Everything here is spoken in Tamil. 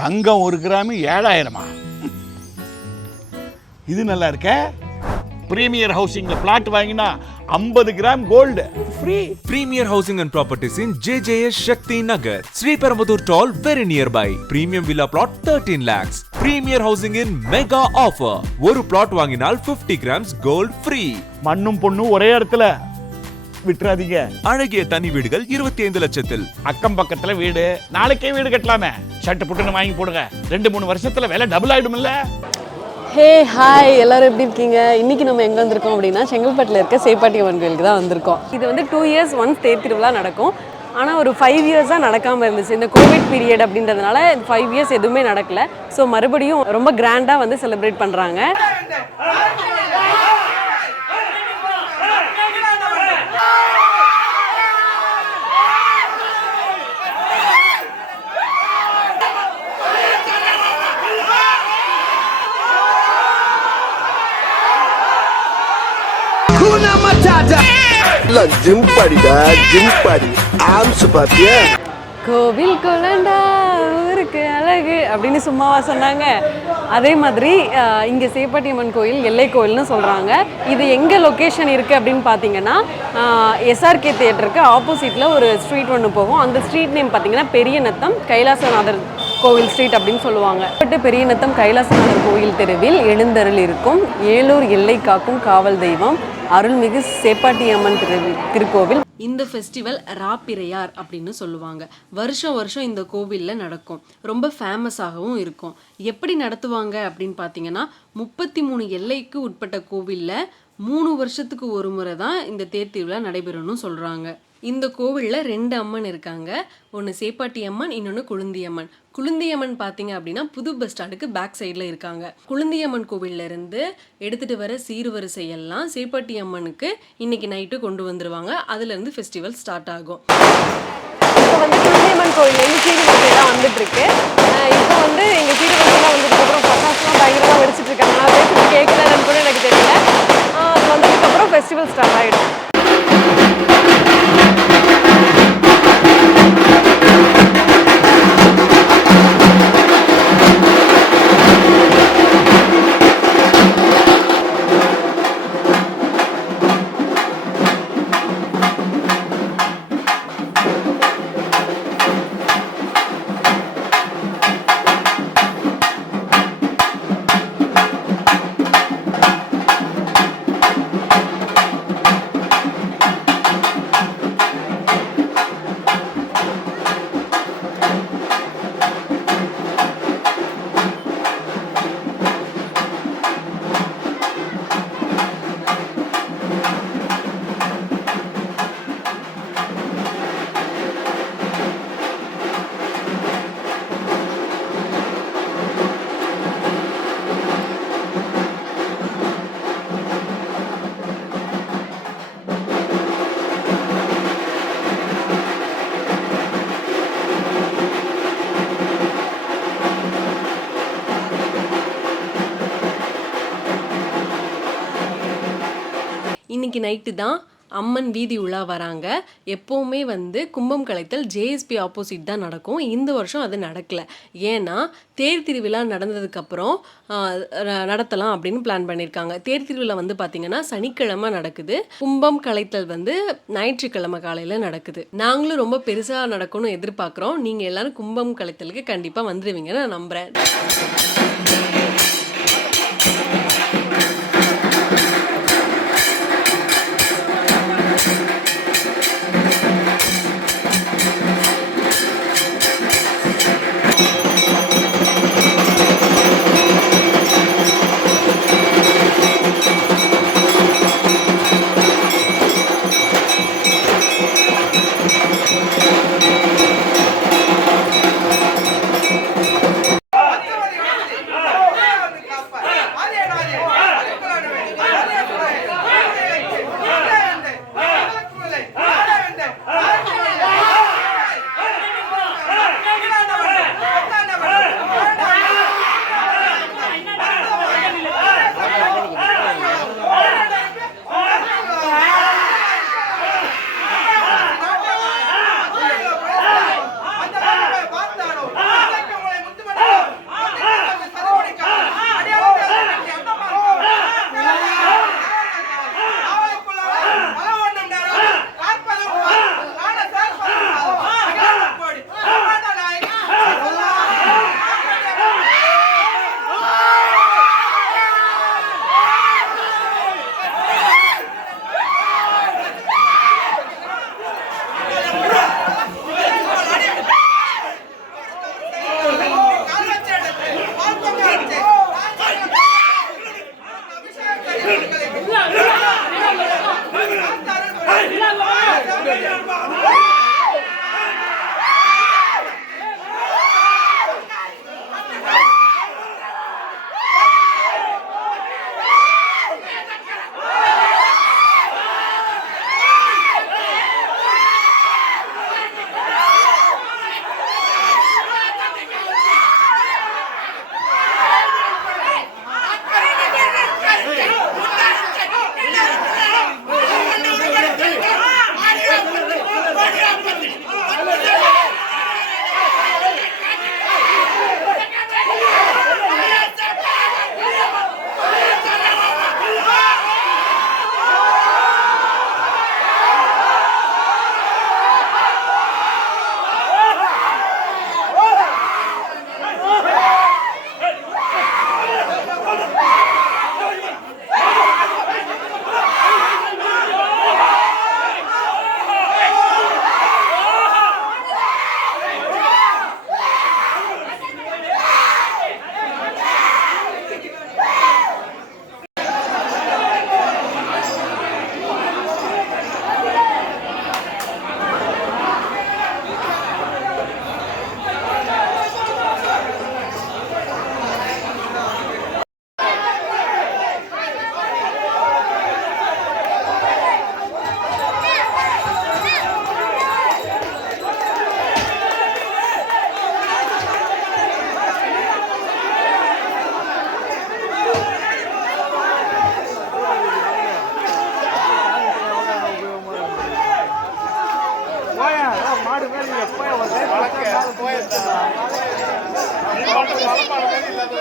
தங்கம் 1 கிராம் 7000. இது நல்லா இருக்க. பிரீமியர் ஹவுசிங்ல பிளாட் வாங்கினா 50 gram gold free. Premier Housing and Properties in JJS Shakti Nagar, Sri Perambur Toll, very nearby. Premium villa plot 13 lakhs. Premier Housing in mega offer. ஒரு plot வாங்கினால் 50 grams gold free. மண்ணும் பொண்ணும் ஒரே இடத்துல விட்டுறாதீங்க. அழகிய தனி வீடுகள் 25 லட்சத்தில். அக்கம் பக்கத்துல வீடு, நாளைக்கே வீடு கட்டலாமே. ஷர்ட் புட்டுன்னு வாங்கி போடுங்க. 2-3 வருஷத்துல விலை டபுள் ஆயிடும்ல. ஹே ஹாய், எல்லாரும் எப்படி இருக்கீங்க? இன்னைக்கு நம்ம எங்கே வந்திருக்கோம் அப்படின்னா செங்கல்பட்டில் இருக்க சேப்பாட்டி அம்மன் கோயிலுக்கு தான் வந்திருக்கோம். இது வந்து 2 years ஒன்ஸ் தேர் திருவிழா நடக்கும். ஆனால் ஒரு 5 years தான் நடக்காமல் இருந்துச்சு. இந்த கோவிட் பீரியட் அப்படின்றதுனால 5 years எதுவுமே நடக்கல. ஸோ மறுபடியும் ரொம்ப கிராண்டாக வந்து செலிப்ரேட் பண்ணுறாங்க. ஜிம் படிடா, ஜிம் படி. ஆம்ஸ் பாத்தியா? கோவில் குழண்டா ஊருக்கு அழகு அப்படின்னு சும்மாவா சொன்னாங்க? அதே மாதிரி இங்கே சேப்பாட்டி அம்மன் கோயில் எல்லை கோயில்னு சொல்கிறாங்க. இது எங்கே லொக்கேஷன் இருக்குது அப்படின்னு பார்த்தீங்கன்னா எஸ்ஆர்கே தியேட்டருக்கு ஆப்போசிட்டில் ஒரு ஸ்ட்ரீட் ஒன்று போகும். அந்த ஸ்ட்ரீட் நேம் பார்த்தீங்கன்னா பெரிய நத்தம் கைலாசநாதர் கோவில் ஸ்ட்ரீட் அப்படின்னு சொல்லுவாங்க. பெரிய நத்தம் கைலாசநாதர் கோயில் தெருவில் எழுந்தருள் இருக்கும் ஏலூர் எல்லை காக்கும் காவல் தெய்வம் அருள்மிகு சேப்பாட்டி அம்மன் திருக்கோவில். இந்த ஃபெஸ்டிவல் ராப்பிரையார் அப்படின்னு சொல்லுவாங்க. வருஷம் வருஷம் இந்த கோவிலில் நடக்கும். ரொம்ப ஃபேமஸாகவும் இருக்கும். எப்படி நடத்துவாங்க அப்படின்னு பார்த்தீங்கன்னா 33 எல்லைக்கு உட்பட்ட கோவிலில் 3 வருஷத்துக்கு ஒரு முறை தான் இந்த தேர் திருவிழா நடைபெறும்னு சொல்கிறாங்க. இந்த கோவிலில் 2 அம்மன் இருக்காங்க. ஒன்று சேப்பாட்டி அம்மன், இன்னொன்று குளுந்தியம்மன். குளுந்தியம்மன் பார்த்தீங்க அப்படின்னா புது பஸ் ஸ்டாண்டுக்கு பேக் சைடில் இருக்காங்க. குளுந்தியம்மன் கோவிலில் இருந்து எடுத்துகிட்டு வர சீர்வரிசை எல்லாம் சேப்பாட்டி அம்மனுக்கு இன்னைக்கு நைட்டு கொண்டு வந்துடுவாங்க. அதுலேருந்து ஃபெஸ்டிவல் ஸ்டார்ட் ஆகும். இப்போ வந்து குளுந்தியம்மன் கோவிலேருந்து சீர்வரிசைலாம் வந்துட்டு இருக்கு. இப்போ வந்து எங்கள் சீர்வரிசைலாம் வந்ததுக்கப்புறம் பட்டாசுலாம் பயங்கரமாக வெடிச்சிட்டு இருக்காங்க. நான் பேசிட்டு கேட்கலன்னு கூட எனக்கு தெரியல. அது வந்ததுக்கப்புறம் ஃபெஸ்டிவல் ஸ்டார்ட் ஆகிடும். இன்னைக்கு நைட்டு தான் அம்மன் வீதி உலா வராங்க. எப்போவுமே வந்து கும்பம் கலைத்தல் ஜேஎஸ்பி ஆப்போசிட் தான் நடக்கும். இந்த வருஷம் அது நடக்கலை. ஏன்னா தேர் திருவிழா நடந்ததுக்கப்புறம் நடத்தலாம் அப்படின்னு பிளான் பண்ணியிருக்காங்க. தேர் திருவிழா வந்து பார்த்திங்கன்னா சனிக்கிழமை நடக்குது. கும்பம் கலைத்தல் வந்து ஞாயிற்றுக்கிழமை காலையில் நடக்குது. நாங்களும் ரொம்ப பெருசாக நடக்கணும்னு எதிர்பார்க்குறோம். நீங்கள் எல்லோரும் கும்பம் கலைத்தலுக்கு கண்டிப்பாக வந்துடுவீங்கன்னு நான் நம்புகிறேன். மலைப்பாறை மாதிரி இல்லாத